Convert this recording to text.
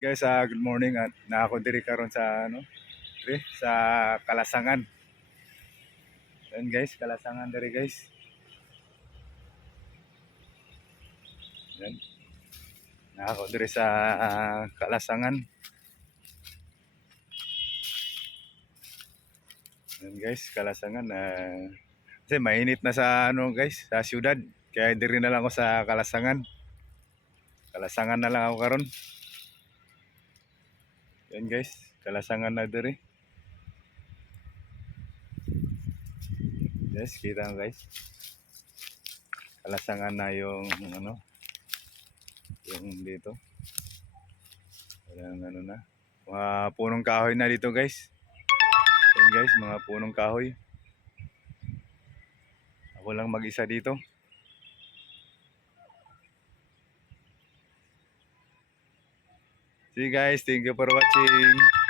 Guys, good morning at na ako diri karon sa sa Kalasangan. Yan guys, Kalasangan diri guys. Yan. Na ako diri sa Kalasangan. Yan guys, Kalasangan kasi mainit na sa guys, sa syudad. Kaya diri na lang ako sa Kalasangan. Kalasangan na lang ako karon. Yan guys, Kalasangan na diri. Guys, kita mo guys. Kalasangan na yung yung dito. Walang na. Mga punong kahoy na dito guys. Yan guys, mga punong kahoy. Ako lang mag-isa dito. See you guys, thank you for watching.